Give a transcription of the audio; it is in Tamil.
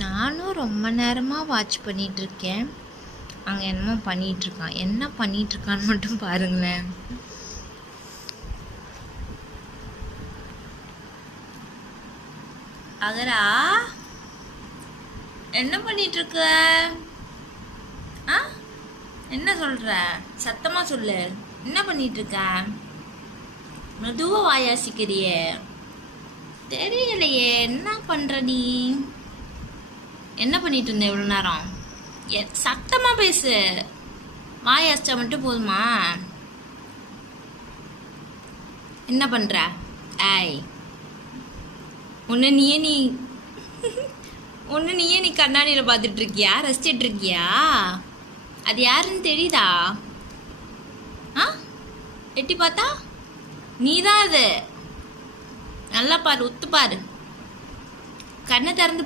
நானும் ரொம்ப நேரமாக வாட்ச் பண்ணிகிட்ருக்கேன். அங்கே என்னமோ பண்ணிகிட்ருக்கான். என்ன பண்ணிகிட்ருக்கான்னு மட்டும் பாருங்களேன். அகரா, என்ன பண்ணிகிட்ருக்க? ஆ, என்ன சொல்கிற? சத்தமாக சொல்லு. என்ன பண்ணிகிட்ருக்க? மெதுவாக வாயாசிக்கிறியே. தெரியலையே, என்ன பண்ணுற நீ? என்ன பண்ணிட்டு இருந்த இவ்வளோ நேரம்? சத்தமாக பேசு. வாயாசிச்சா மட்டும் போதுமா? என்ன பண்ணுற? ஐய், ஒன்று நீயே நீ கண்ணாடியில் பார்த்துட்டு இருக்கியா? ரசிச்சிட்டு இருக்கியா? அது யாருன்னு தெரியுதா? ஆ, எட்டி பார்த்தா நீ தான் அது. நல்லா பாரு, உத்து பாரு, கண்ணை திறந்து